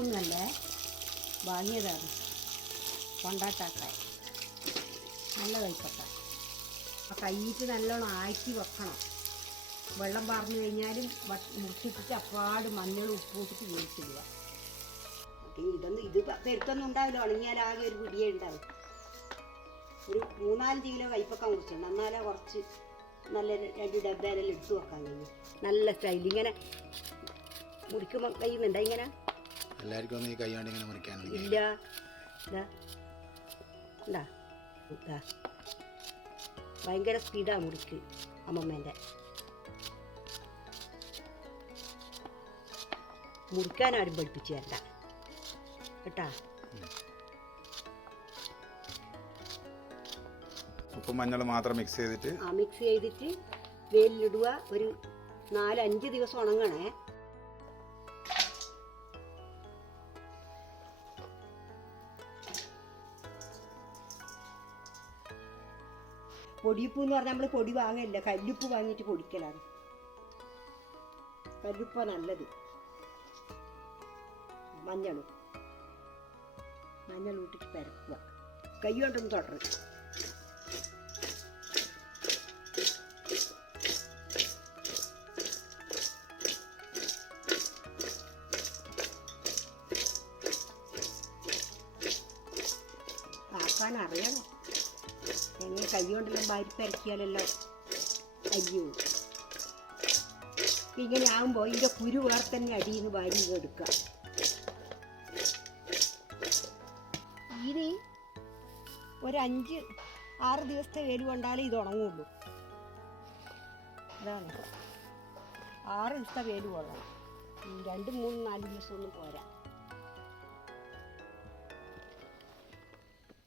വിത്തൊന്നുമല്ലേ വാങ്ങിയതാണ്. കൊണ്ടാട്ടാക്കാൻ. നല്ല കൈപ്പക്ക ആ കൈയിട്ട് നല്ലോണം ആക്കി വെക്കണം. വെള്ളം പാർന്നു കഴിഞ്ഞാലും മുറിച്ചിട്ടിട്ട് അപ്പാട് മഞ്ഞളും ഉപ്പൂട്ടിട്ട് വേവിച്ചിടുക. ഇതൊന്നും ഇത് പെരുത്തൊന്നും ഉണ്ടാവില്ല. ഉണങ്ങിയാൽ ആകെ ഒരു പിടിയേ ഉണ്ടാവും ഒരു മൂന്നാൽ കിലോ കൈപ്പൊക്കെ മുറിച്ചിട്ടുണ്ട് എന്നാലേ കുറച്ച് നല്ല രണ്ട് ഡബ്ബയിലെല്ലാം എടുത്തു വെക്കാൻ കഴിയും. നല്ല സ്റ്റൈൽ ഇങ്ങനെ മുറിക്കുമ്പോൾ കഴിയുന്നുണ്ടോ ഇങ്ങനെ എല്ലാവർക്കും ഒന്ന് ഈ കൈ കൊണ്ട് ഇങ്ങനെ മുറിക്കാൻ ഇല്ല. ഇതാ ഇതാ ഇതാ ഭയങ്കര സ്പീഡാ മുറിക്ക് അമ്മമ്മേന്റെ. മുറിക്കാൻ ആരും പഠിപ്പിച്ചു തരണ്ട കേട്ടാ? ഉപ്പും മഞ്ഞളും മാത്രം മിക്സ് ചെയ്തിട്ട് ആ മിക്സ് ചെയ്തിട്ട് വെയിലിടുക. ഒരു നാലഞ്ച് ദിവസം ഉണങ്ങണേ. പൊടിയുപ്പ് എന്ന് പറഞ്ഞാൽ നമ്മൾ പൊടി വാങ്ങില്ല കല്ലുപ്പ് വാങ്ങിയിട്ട് പൊടിക്കലാണ്. കല്ലുപ്പ നല്ലത്. മഞ്ഞളും. മഞ്ഞൾ ഇട്ടിട്ട് പരക്കുക കൈ കൊണ്ടൊന്ന് തുടർ ആക്കാൻ അറിയണം എങ്ങനെ കൈ കൊണ്ടെല്ലാം വാരി പരക്കിയാലല്ലോ അയ്യോ. ഇങ്ങനെ ആകുമ്പോൾ ഇതിന്റെ കുരു വേറെ തന്നെ അടിയിൽ നിന്ന് വാരി എടുക്കുക ഇത് ഒരഞ്ച് ആറ് ദിവസത്തെ വെയിൽ കൊണ്ടാലേ ഇത് ഉണങ്ങുള്ളൂ. അതാണ് ആറ് ദിവസത്തെ വെയിൽ കൊള്ളണം. രണ്ട് മൂന്ന് നാല് ദിവസമൊന്നും പോരാ.